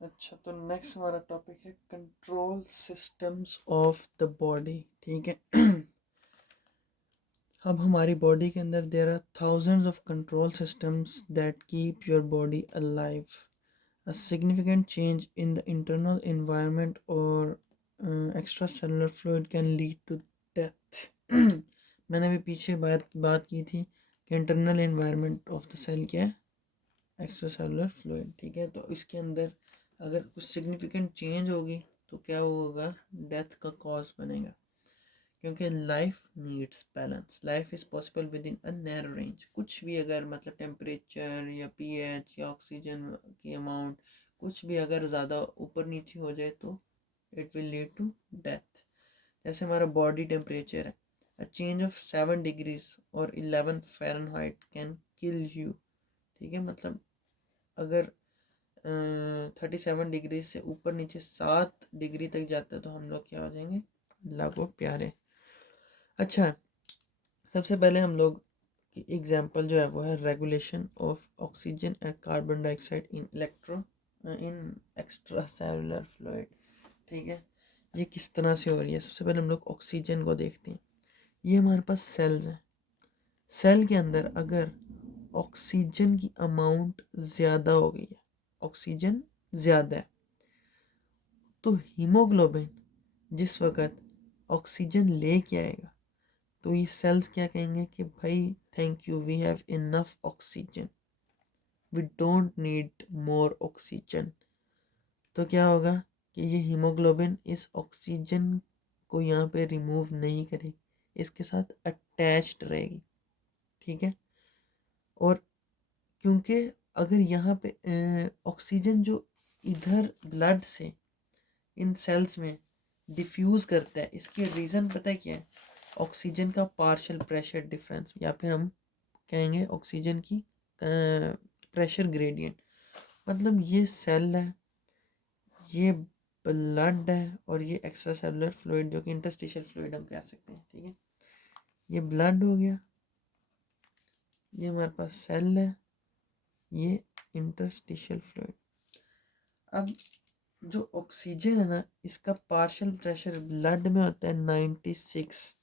अच्छा, तो नेक्स्ट हमारा टॉपिक है control systems of the body. ठीक है। अब हमारी बॉडी के अंदर there are thousands of control systems that keep your body alive. A significant change in the internal environment और extra cellular fluid can lead to death. मैंने भी पीछे बात की थी कि internal environment of the cell क्या है, एक्स्ट्रा सेलुलर फ्लूइड। ठीक है, तो इसके अंदर अगर कुछ सिग्निफिकेंट चेंज होगी तो क्या होगा, डेथ का कॉज बनेगा। क्योंकि life needs balance, life is possible with in a narrow range. कुछ भी अगर मतलब टेम्परेचर या पीएच या ऑक्सीजन की अमाउंट कुछ भी अगर ज़्यादा ऊपर नीचे हो जाए तो it will lead to death. जैसे हमारा बॉडी टेम्परेचर है, अ चेंज ऑफ 7 डिग्रीज और 11 फ़ारेनहाइट कैन किल यू। ठीक है, मतलब अगर 37 डिग्री से ऊपर नीचे 7 डिग्री तक जाता है तो हम लोग क्या हो जाएंगे, अल्लाह को प्यारे। अच्छा, सबसे पहले हम लोग की एग्जांपल जो है वो है regulation of oxygen and carbon dioxide in extra cellular fluid. ठीक है, ये किस तरह से हो रही है। सबसे पहले हम लोग ऑक्सीजन को देखते हैं। ये हमारे पास सेल्स हैं। सेल के अंदर अगर ऑक्सीजन की अमाउंट ज़्यादा हो गई है, ऑक्सीजन ज़्यादा है, तो हीमोग्लोबिन जिस वक्त ऑक्सीजन लेके आएगा तो ये सेल्स क्या कहेंगे कि भाई thank you, we have enough oxygen, we don't need more oxygen. तो क्या होगा कि ये हीमोग्लोबिन इस ऑक्सीजन को यहाँ पे रिमूव नहीं करेगी, इसके साथ अटैच्ड रहेगी। ठीक है, और क्योंकि अगर यहाँ पे ऑक्सीजन जो इधर ब्लड से इन सेल्स में डिफ्यूज़ करता है, इसकी रीज़न पता है क्या है, ऑक्सीजन का पार्शियल प्रेशर डिफरेंस, या फिर हम कहेंगे ऑक्सीजन की प्रेशर ग्रेडियंट। मतलब ये सेल है, ये ब्लड है और ये एक्स्ट्रा सेलुलर फ्लूइड जो कि इंटरस्टिशियल फ्लूइड हम कह सकते हैं। ठीक है, ये ब्लड हो गया, ये हमारे पास सेल है, ये इंटरस्टिशियल फ्लूइड। अब जो ऑक्सीजन है ना, इसका पार्शियल प्रेशर ब्लड में होता है 96।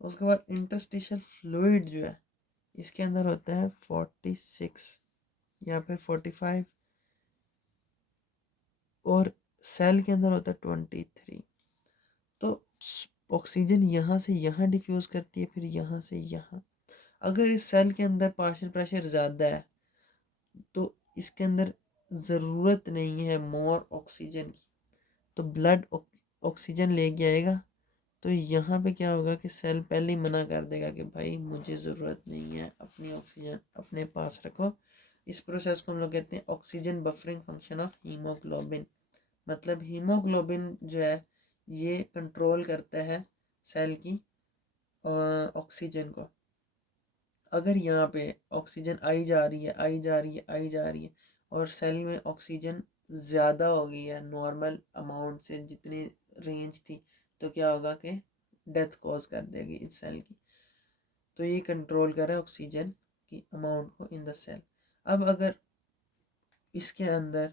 उसके बाद इंटरस्टिशियल फ्लूइड जो है इसके अंदर होता है 46 या फिर 45, और सेल के अंदर होता है 23। तो ऑक्सीजन यहाँ से यहाँ डिफ्यूज़ करती है, फिर यहाँ से यहाँ। अगर इस सेल के अंदर पार्शियल प्रेशर ज़्यादा है तो इसके अंदर ज़रूरत नहीं है मोर ऑक्सीजन की, तो ब्लड ऑक्सीजन लेके आएगा। तो यहाँ पे क्या होगा कि सेल पहले ही मना कर देगा कि भाई मुझे ज़रूरत नहीं है, अपनी ऑक्सीजन अपने पास रखो। इस प्रोसेस को हम लोग कहते हैं oxygen buffering function of haemoglobin. मतलब हीमोग्लोबिन जो है ये कंट्रोल करता है सेल की ऑक्सीजन को। अगर यहाँ पे ऑक्सीजन आई जा रही है, आई जा रही है, आई जा रही है, और सेल में ऑक्सीजन ज़्यादा हो गई है नॉर्मल अमाउंट से जितनी रेंज थी, तो क्या होगा कि डेथ कॉज कर देगी इस सेल की। तो ये कंट्रोल कर रहा है ऑक्सीजन की अमाउंट को इन द सेल। अब अगर इसके अंदर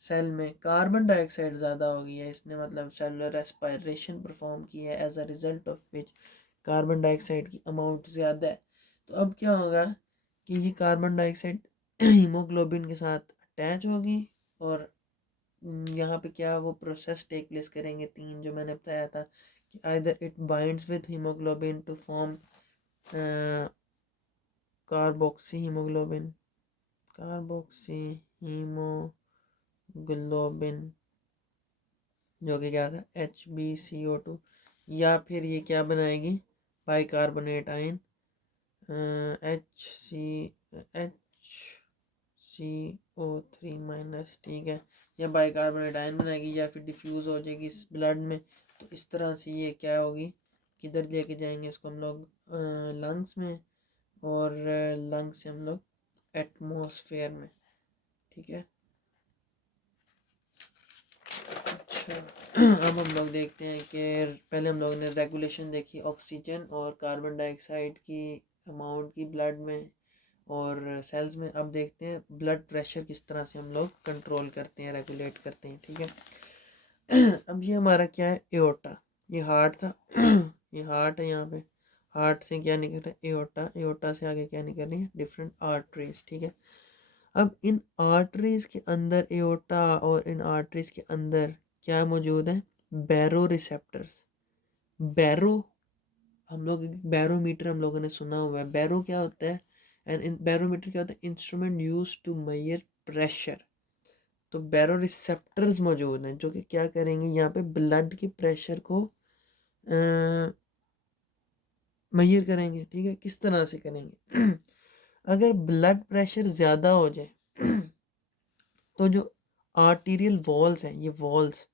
सेल में कार्बन डाइऑक्साइड ज़्यादा हो गई है, इसने मतलब सेलुलर रेस्पिरेशन परफॉर्म की है, as a result of which carbon dioxide की अमाउंट ज़्यादा है। तो अब क्या होगा कि ये कार्बन डाइऑक्साइड हीमोग्लोबिन के साथ अटैच होगी, और यहाँ पे क्या वो प्रोसेस टेक प्लेस करेंगे, तीन जो मैंने बताया था कि either it binds with haemoglobin to form carboxy haemoglobin, carboxy haemoglobin जो कि क्या था HbCO2, या फिर ये क्या बनाएगी, बाइकार्बोनेट आयन HCO3-। ठीक है, या बाइकार्बोनेट आयन बनाएगी या फिर डिफ्यूज़ हो जाएगी इस ब्लड में। तो इस तरह से ये क्या होगी, किधर लेके जाएंगे इसको हम लोग, लंग्स में, और लंग्स से हम लोग एटमॉस्फेयर में। ठीक है, अच्छा। अब हम लोग देखते हैं कि पहले हम लोगों ने रेगुलेशन देखी ऑक्सीजन और कार्बन डाइऑक्साइड की अमाउंट की ब्लड में, और सेल्स में अब देखते हैं ब्लड प्रेशर किस तरह से हम लोग कंट्रोल करते हैं, रेगुलेट करते हैं, ठीक है। अब ये हमारा क्या है, एओर्टा, ये हार्ट था। ये हार्ट है, यहाँ पे हार्ट से क्या निकल रहा है, एओर्टा, एओर्टा से आगे क्या निकल रही है, डिफरेंट आर्टरीज, ठीक है। अब इन आर्टरीज के अंदर, एओर्टा और इन आर्टरीज के अंदर क्या मौजूद है, बैरो रिसेप्टर्स। बैरो, हम लोग बैरोमीटर हम लोगों ने सुना हुआ है। बैरो क्या होता है, एंड बैरोमीटर क्या होता है, instrument use to measure pressure. तो बैरो रिसेप्टर्स मौजूद हैं जो कि क्या करेंगे, यहाँ पे ब्लड के प्रेशर को मेजर करेंगे, ठीक है। किस तरह से करेंगे, अगर ब्लड प्रेशर ज़्यादा हो जाए तो जो आर्टीरियल वॉल्स हैं, ये वॉल्स,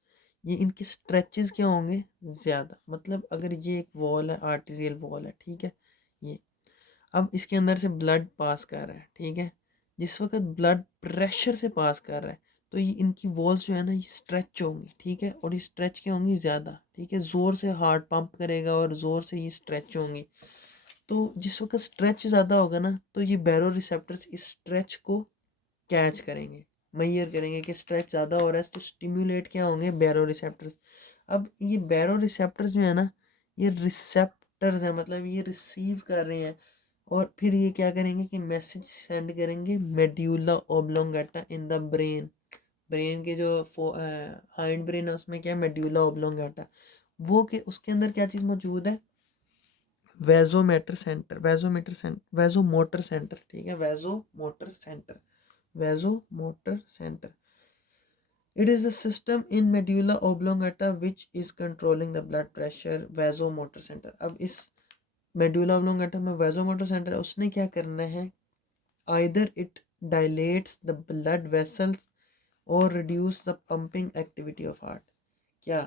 ये इनके स्ट्रेचेस क्या होंगे, ज़्यादा। मतलब अगर ये एक वॉल है, आर्टीरियल वॉल है, ठीक है, ये अब इसके अंदर से ब्लड पास कर रहा है, ठीक है। जिस वक्त ब्लड प्रेशर से पास कर रहा है तो ये इनकी वॉल्स जो है ना, ये स्ट्रेच होंगी, ठीक है, और ये स्ट्रेच क्या होंगी, ज़्यादा, ठीक है। ज़ोर से हार्ट पंप करेगा और ज़ोर से ये स्ट्रेच होंगी। तो जिस वक्त स्ट्रेच ज़्यादा होगा ना, तो ये बैरो रिसेप्टर्स इस स्ट्रेच को कैच करेंगे, मेजर करेंगे कि स्ट्रेच ज़्यादा हो रहा है, तो स्टिम्युलेट क्या होंगे, बैरो रिसेप्टर्स। अब ये बैरो रिसेप्टर्स जो है ना, ये रिसेप्टर्स हैं, मतलब ये रिसीव कर रहे हैं, और फिर ये क्या करेंगे कि मैसेज सेंड करेंगे medulla oblongata in the brain. Brain के जो हाइंड ब्रेन है उसमें क्या है, मेड्यूला ओब्लोंगेटा, वो के उसके अंदर क्या चीज़ मौजूद है, वेजोमीटर सेंटर, वेजोमीटर सेंटर, वेजोमोटर सेंटर, ठीक है, vasomotor centre, vasomotor centre. It is the system in medulla oblongata which is controlling the blood pressure, vasomotor center। अब इस medulla oblongata में vasomotor center है, उसने क्या करना है, either it dilates the blood vessels or reduce the pumping activity of heart। क्या,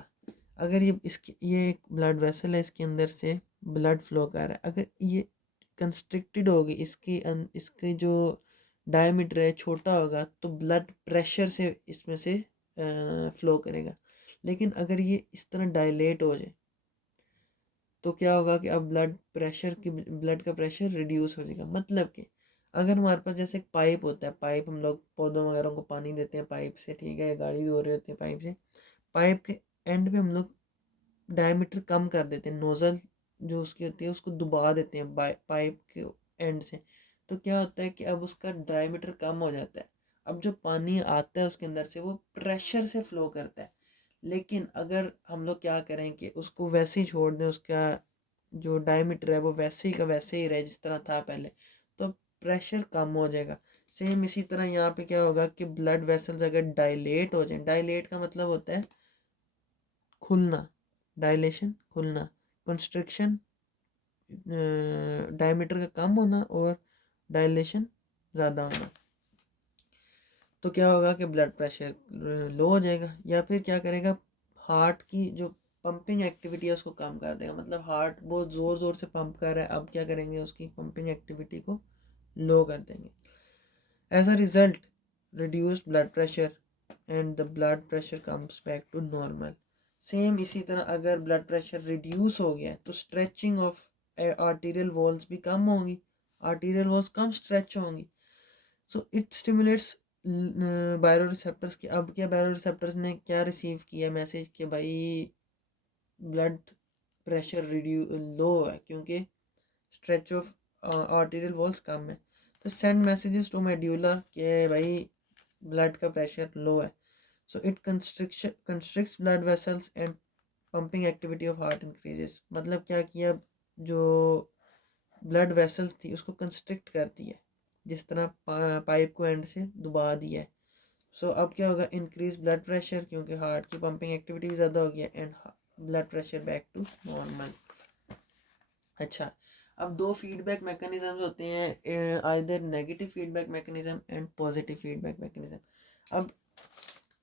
अगर ये एक ब्लड वेसल है, इसके अंदर से ब्लड फ्लो कर रहा है, अगर ये कंस्ट्रिक्टेड होगी, इसकी जो डायमीटर है छोटा होगा, तो ब्लड प्रेशर से इसमें से फ्लो करेगा। लेकिन अगर ये इस तरह डायलेट हो जाए तो क्या होगा कि अब ब्लड का प्रेशर रिड्यूस हो जाएगा। मतलब कि अगर हमारे पास जैसे एक पाइप होता है, पाइप हम लोग पौधों वगैरह को पानी देते हैं पाइप से, ठीक है, गाड़ी धो रहे होते हैं पाइप से, पाइप के एंड पे हम लोग डायमीटर कम कर देते हैं, नोज़ल जो उसकी होती है उसको दबा देते हैं पाइप के एंड से, तो क्या होता है कि अब उसका डायमीटर कम हो जाता है। अब जो पानी आता है उसके अंदर से वो प्रेशर से फ्लो करता है। लेकिन अगर हम लोग क्या करें कि उसको वैसे ही छोड़ दें, उसका जो डायमीटर है वो वैसे ही का वैसे ही रहे जिस तरह था पहले, तो प्रेशर कम हो जाएगा। सेम इसी तरह यहाँ पे क्या होगा कि ब्लड वेसल्स अगर डायलेट हो जाए, डायलेट का मतलब होता है खुलना, डायलेशन खुलना, कंस्ट्रिक्शन डायमीटर का कम होना, और डायलेशन ज़्यादा होना, तो क्या होगा कि ब्लड प्रेशर लो हो जाएगा। या फिर क्या करेगा, हार्ट की जो पंपिंग एक्टिविटी है उसको कम कर देगा। मतलब हार्ट बहुत ज़ोर ज़ोर से पंप कर रहा है, अब क्या करेंगे, उसकी पंपिंग एक्टिविटी को लो कर देंगे। As a result reduced blood pressure and the blood pressure comes back to normal. Same इसी तरह अगर ब्लड प्रेशर रिड्यूस हो गया तो स्ट्रेचिंग ऑफ आर्टीरियल वॉल्स भी कम होंगी, आर्टीरियल वॉल्स कम स्ट्रेच होंगी। सो इट स्टिमुलेट्स बायरो रिसेप्टर्स की। अब क्या बायरो रिसेप्टर्स ने क्या रिसीव किया मैसेज कि भाई ब्लड प्रेशर लो है, क्योंकि स्ट्रेच ऑफ आर्टीरियल वॉल्स कम है, तो सेंड मैसेजेस टू मेड्यूला कि भाई ब्लड का प्रेशर लो है। So it constricts blood vessels and pumping activity of heart increases. मतलब क्या किया, जो ब्लड वेसल्स थी उसको कंस्ट्रिक्ट करती है, जिस तरह पाइप को एंड से दबा दिया है। सो अब क्या होगा, इंक्रीज ब्लड प्रेशर, क्योंकि हार्ट की पंपिंग एक्टिविटी भी ज़्यादा हो गया, and blood pressure back to normal. अच्छा, अब दो फीडबैक मैकेनिज्म होते हैं, either negative feedback mechanism and positive feedback mechanism. अब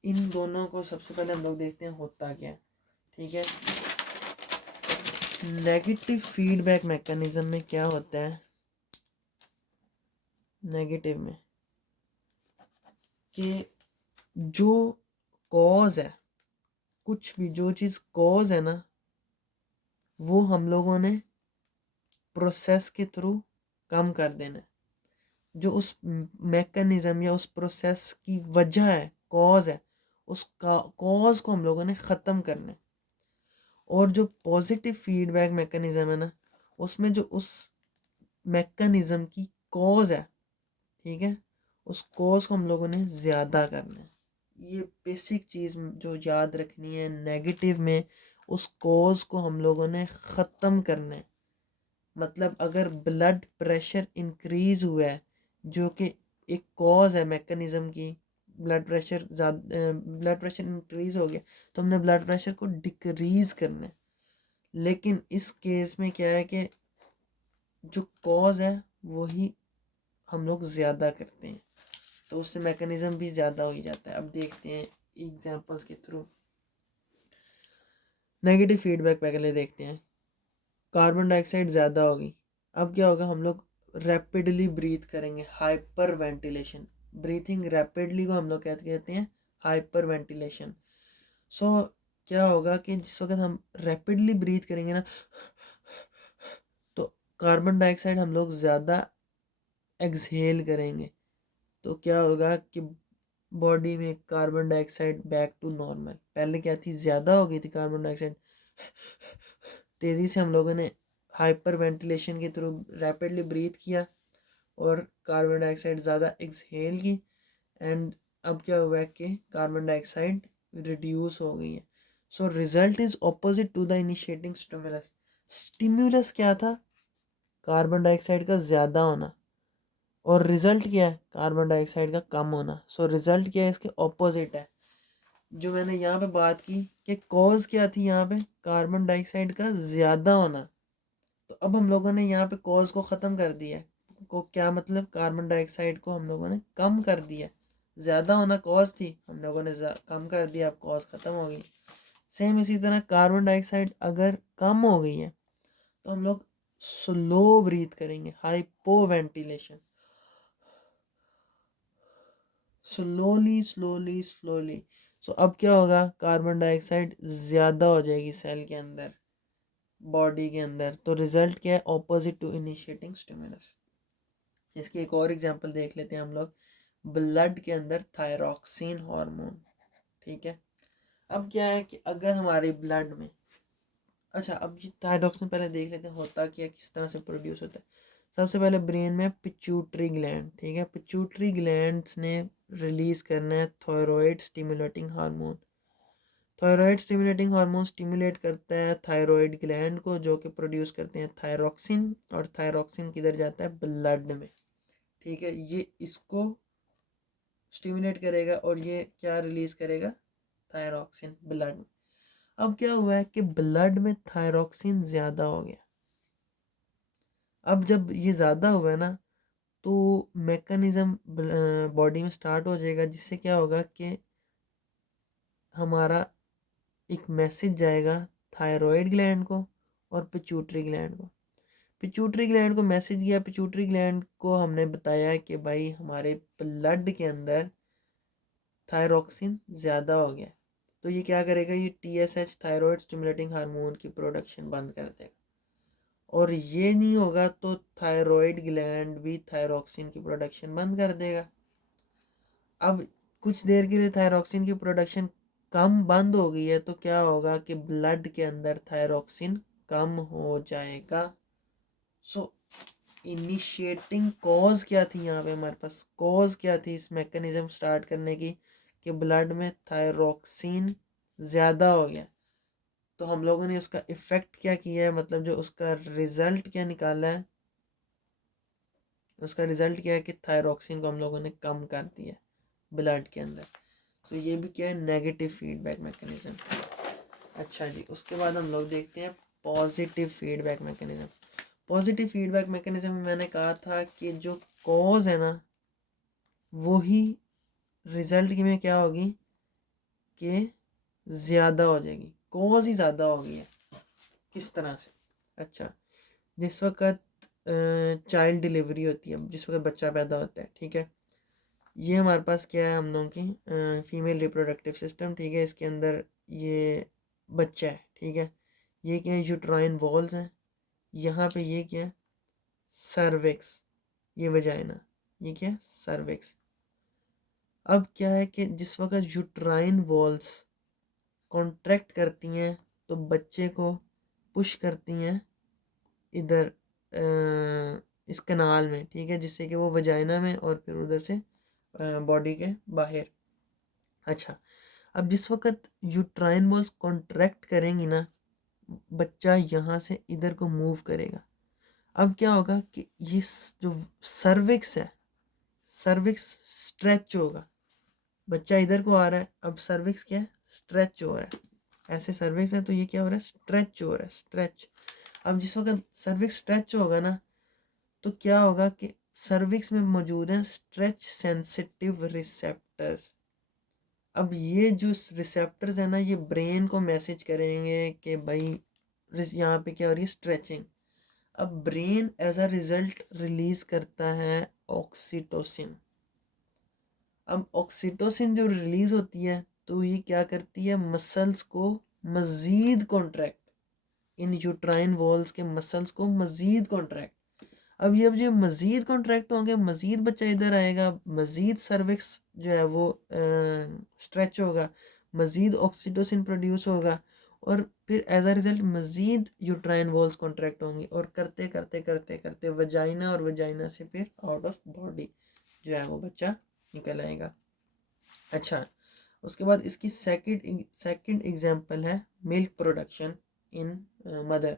इन दोनों को सबसे पहले हम लोग देखते हैं होता क्या है, ठीक है। नेगेटिव फीडबैक मैकेनिज्म में क्या होता है, नेगेटिव में कि जो कॉज है, कुछ भी जो चीज़ कॉज है ना, वो हम लोगों ने प्रोसेस के थ्रू कम कर देना है। जो उस मैकेनिज्म या उस प्रोसेस की वजह है, कॉज है, उसका कॉज को हम लोगों ने ख़त्म करना है। और जो पॉजिटिव फीडबैक मैकेनिज्म है ना, उसमें जो उस मैकेनिज्म की कॉज है, ठीक है, उस कॉज को हम लोगों ने ज़्यादा करना है। ये बेसिक चीज़ जो याद रखनी है, नेगेटिव में उस कॉज को हम लोगों ने ख़त्म करना है। मतलब अगर ब्लड प्रेशर इंक्रीज हुआ है, जो कि एक कॉज है मैकेनिज्म की, ब्लड प्रेशर इंक्रीज हो गया, तो हमने ब्लड प्रेशर को डिक्रीज करना है। लेकिन इस केस में क्या है कि जो कॉज है वही हम लोग ज़्यादा करते हैं, तो उससे मैकेनिज्म भी ज़्यादा हो ही जाता है। अब देखते हैं एग्जांपल्स के थ्रू। नेगेटिव फीडबैक पहले देखते हैं। कार्बन डाइऑक्साइड ज़्यादा होगी, अब क्या होगा, हम लोग रैपिडली ब्रीथ करेंगे, हाइपर वेंटिलेशन। ब्रीथिंग रैपिडली को हम लोग क्या कहते हैं, हाइपर वेंटिलेशन। सो क्या होगा कि जिस वक्त हम रैपिडली ब्रीथ करेंगे ना, तो कार्बन डाइऑक्साइड हम लोग ज़्यादा एक्सहेल करेंगे, तो क्या होगा कि बॉडी में carbon dioxide back to normal. पहले क्या थी, ज़्यादा हो गई थी कार्बन डाइऑक्साइड, तेज़ी से हम लोगों ने हाइपर वेंटिलेशन के थ्रू रैपिडली ब्रीथ किया और कार्बन डाइऑक्साइड ज़्यादा एक्सहेल की, एंड अब क्या हुआ है कि कार्बन डाइऑक्साइड रिड्यूस हो गई है। So result is opposite to the initiating stimulus. Stimulus क्या था, कार्बन डाइऑक्साइड का ज़्यादा होना, और रिजल्ट क्या है, कार्बन डाइऑक्साइड का कम होना। सो रिजल्ट क्या है, इसके ऑपोजिट है। जो मैंने यहाँ पे बात की कि कॉज क्या थी, यहाँ पे कार्बन डाइऑक्साइड का ज़्यादा होना, तो अब हम लोगों ने यहाँ पे कॉज को ख़त्म कर दिया है। को क्या मतलब, कार्बन डाइऑक्साइड को हम लोगों ने कम कर दिया। ज़्यादा होना कॉज थी, हम लोगों ने कम कर दिया, अब कॉज ख़त्म हो गई। सेम इसी तरह कार्बन डाइऑक्साइड अगर कम हो गई है तो हम लोग स्लो ब्रीथ करेंगे, hypoventilation, slowly slowly slowly. So अब क्या होगा, कार्बन डाइऑक्साइड ज़्यादा हो जाएगी सेल के अंदर, बॉडी के अंदर। तो रिजल्ट क्या है, ऑपोजिट टू इनिशिएटिंग स्टिमुलस। इसकी एक और एग्जांपल देख लेते हैं हम लोग। ब्लड के अंदर थायरॉक्सिन हार्मोन, ठीक है। अब क्या है कि अगर हमारे ब्लड में, अच्छा अब ये थायरॉक्सिन पहले देख लेते हैं होता क्या, किस तरह से प्रोड्यूस होता है। सबसे पहले ब्रेन में पिट्यूटरी ग्लैंड, ठीक है, पिट्यूटरी ग्लैंड्स ने रिलीज करना है thyroid stimulating hormone. Thyroid stimulating hormone stimulate करता है थायराइड ग्लैंड को, जो कि प्रोड्यूस करते हैं थायरॉक्सिन, और थायरॉक्सिन किधर जाता है, ब्लड में, ठीक है। ये इसको स्टिमुलेट करेगा और ये क्या रिलीज करेगा, थायरॉक्सिन ब्लड में। अब क्या हुआ है कि ब्लड में थायरॉक्सिन ज़्यादा हो गया। अब जब ये ज़्यादा हुआ है ना, तो मैकेनिज्म बॉडी में स्टार्ट हो जाएगा, जिससे क्या होगा कि हमारा एक मैसेज जाएगा थायराइड ग्लैंड को और पिट्यूटरी ग्लैंड को। पिट्यूटरी ग्लैंड को मैसेज गया, पिट्यूटरी ग्लैंड को हमने बताया कि भाई हमारे ब्लड के अंदर थायरॉक्सिन ज़्यादा हो गया। तो ये क्या करेगा, ये TSH थायराइड स्टिमुलेटिंग हार्मोन की प्रोडक्शन बंद कर देगा, और ये नहीं होगा तो थायराइड ग्लैंड भी थायरॉक्सिन की प्रोडक्शन बंद कर देगा। अब कुछ देर के लिए थायरॉक्सिन की प्रोडक्शन कम बंद हो गई है, तो क्या होगा कि ब्लड के अंदर थायरॉक्सिन कम हो जाएगा। सो इनिशिएटिंग कॉज क्या थी, यहाँ पे हमारे पास कॉज क्या थी इस मैकेनिज्म स्टार्ट करने की, कि ब्लड में थायरॉक्सिन ज़्यादा हो गया। तो हम लोगों ने उसका इफ़ेक्ट क्या किया है, मतलब जो उसका रिज़ल्ट क्या निकाला है, उसका रिज़ल्ट क्या है कि थायरॉक्सिन को हम लोगों ने कम कर दिया ब्लड के अंदर। तो ये भी क्या है, नेगेटिव फीडबैक मैकेनिज्म। अच्छा जी, उसके बाद हम लोग देखते हैं positive feedback mechanism. Positive feedback mechanism में मैंने कहा था कि जो कॉज है ना, वही रिजल्ट की में क्या होगी कि ज़्यादा हो जाएगी, कॉज ही ज़्यादा हो गई है। किस तरह से, अच्छा जिस वक्त चाइल्ड डिलीवरी होती है, जिस वक्त बच्चा पैदा होता है, ठीक है, ये हमारे पास क्या है, हम लोगों की फीमेल रिप्रोडक्टिव सिस्टम, ठीक है, इसके अंदर ये बच्चा है, ठीक है। ये क्या है, यूट्राइन वॉल्स हैं, यहाँ पे ये क्या है, सर्विक्स, ये वजाइना, ये क्या है, सर्विक्स। अब क्या है कि जिस वक्त यूट्राइन वॉल्स कॉन्ट्रैक्ट करती हैं तो बच्चे को पुश करती हैं इधर इस कनाल में, ठीक है, जिससे कि वो वजाइना में और फिर उधर से बॉडी के बाहर। अच्छा, अब जिस वक्त यूट्राइन वॉल्स कॉन्ट्रैक्ट करेंगी ना, बच्चा यहाँ से इधर को मूव करेगा। अब क्या होगा कि ये जो सर्विक्स है, सर्विक्स स्ट्रेच होगा। बच्चा इधर को आ रहा है, अब सर्विक्स क्या है, स्ट्रेच हो रहा है। ऐसे सर्विक्स है तो ये क्या हो रहा है, स्ट्रेच हो रहा है, स्ट्रेच। अब जिस वक्त सर्विक्स स्ट्रेच होगा ना, तो क्या होगा कि सर्विक्स में मौजूद है स्ट्रेच सेंसिटिव रिसेप्टर्स। अब ये जो रिसेप्टर्स है ना, ये ब्रेन को मैसेज करेंगे कि भाई यहाँ पे क्या हो रही है, स्ट्रेचिंग। अब brain as a result release करता है ऑक्सीटोसिन। अब ऑक्सीटोसिन जो रिलीज होती है तो ये क्या करती है, मसल्स को मज़ीद कॉन्ट्रैक्ट, इन यूट्राइन वॉल्स के मसल्स को मज़ीद कॉन्ट्रैक्ट। अब ये मज़ीद कॉन्ट्रैक्ट होंगे, मज़ीद बच्चा इधर आएगा, मज़ीद सर्विक्स जो है वो स्ट्रेच होगा, मज़ीद ऑक्सीटोसिन प्रोड्यूस होगा, और फिर एज अ रिजल्ट मज़ीद यूट्राइन वॉल्स कॉन्ट्रैक्ट होंगी, और करते करते करते करते वजाइना, और वजाइना से फिर आउट ऑफ बॉडी जो है वो बच्चा निकल आएगा। अच्छा, उसके बाद इसकी सेकंड एग्जांपल है मिल्क प्रोडक्शन इन मदर।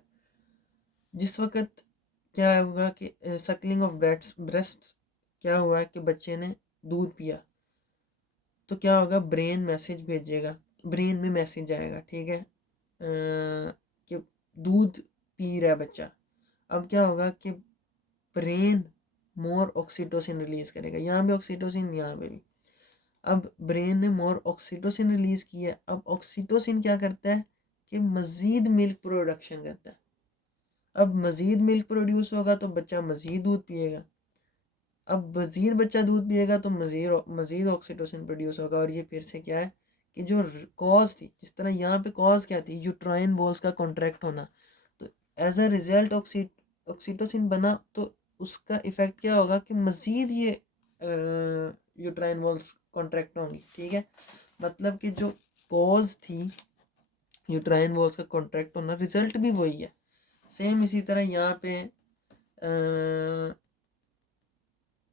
जिस वक्त क्या होगा कि सकलिंग ऑफ ब्रेस्ट क्या हुआ है कि बच्चे ने दूध पिया, तो क्या होगा, ब्रेन मैसेज भेजेगा, ब्रेन में मैसेज आएगा, ठीक है, कि दूध पी रहा है बच्चा। अब क्या होगा कि ब्रेन मोर ऑक्सीटोसिन रिलीज करेगा, यहाँ भी ऑक्सीटोसिन, यहाँ पे भी। अब ब्रेन ने मोर ऑक्सीटोसिन रिलीज किया। अब ऑक्सीटोसिन क्या करता है कि मज़ीद मिल्क प्रोडक्शन करता है। अब मज़ीद मिल्क प्रोड्यूस होगा तो बच्चा मज़ीद दूध पिएगा। अब मज़ीद बच्चा दूध पिएगा तो मज़ीद ऑक्सीटोसिन प्रोड्यूस होगा, और ये फिर से क्या है कि जो कॉज थी, जिस तरह यहाँ पे कॉज क्या थी, यूट्राइन वॉल्स का कॉन्ट्रैक्ट होना, तो एज अ रिजल्ट ऑक्सीटोसिन बना, तो उसका इफेक्ट क्या होगा कि मज़ीद ये यूट्राइन वॉल्स कॉन्ट्रैक्ट होंगी, ठीक है। मतलब कि जो कॉज थी यूट्राइन वॉल्स का कॉन्ट्रैक्ट होना, रिजल्ट भी वही है। सेम इसी तरह यहाँ पे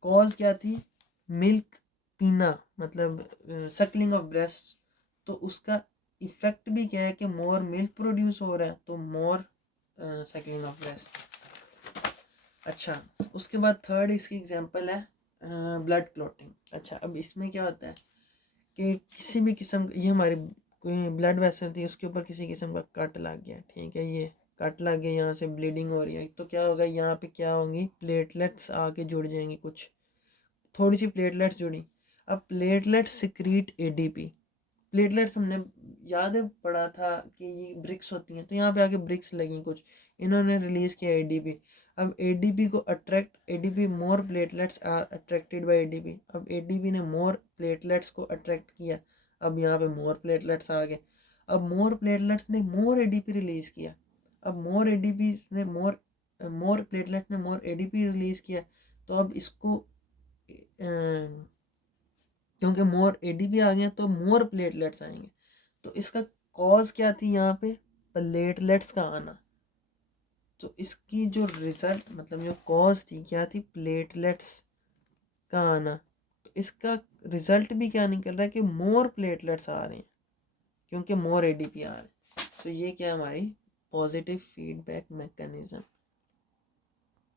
कॉज क्या थी, मिल्क पीना, मतलब सकलिंग ऑफ ब्रेस्ट, तो उसका इफेक्ट भी क्या है कि मोर मिल्क प्रोड्यूस हो रहा है, तो मोर सकलिंग ऑफ ब्रेस्ट। अच्छा, उसके बाद थर्ड इसकी एग्जांपल है ब्लड क्लॉटिंग। अच्छा, अब इसमें क्या होता है कि किसी भी किस्म, ये हमारी कोई ब्लड वेसल थी, उसके ऊपर किसी किस्म का कट लग गया, ठीक है, ये कट लग गया, यहाँ से ब्लीडिंग हो रही है, तो क्या होगा, यहाँ पे क्या होंगी, प्लेटलेट्स आके जुड़ जाएंगी, कुछ थोड़ी सी प्लेटलेट्स जुड़ी। अब प्लेटलेट्स सिक्रीट एडीपी। प्लेटलेट्स हमने याद है पढ़ा था कि ये ब्रिक्स होती हैं, तो यहाँ पे आके ब्रिक्स लगी कुछ, इन्होंने रिलीज किया एडीपी। अब एडीपी को attract, ADP more platelets are attracted by ADP. अब एडीपी ने मोर प्लेटलेट्स को अट्रैक्ट किया, अब यहाँ पे मोर प्लेटलेट्स आ गए। अब मोर प्लेटलेट्स ने मोर एडीपी रिलीज किया। अब मोर एडीपी ने मोर प्लेटलेट ने मोर एडीपी रिलीज किया, तो अब इसको क्योंकि मोर एडीपी आ गया तो मोर प्लेटलेट्स आएंगे, तो इसका कॉज क्या थी, यहाँ पे प्लेटलेट्स का आना। तो इसकी जो रिजल्ट, मतलब जो कॉज थी क्या थी, प्लेटलेट्स का आना, तो इसका रिजल्ट भी क्या निकल रहा है कि मोर प्लेटलेट्स आ रहे हैं क्योंकि मोर एडीपी आ रहे हैं। तो ये क्या हमारी पॉजिटिव फीडबैक मैकेनिज्म।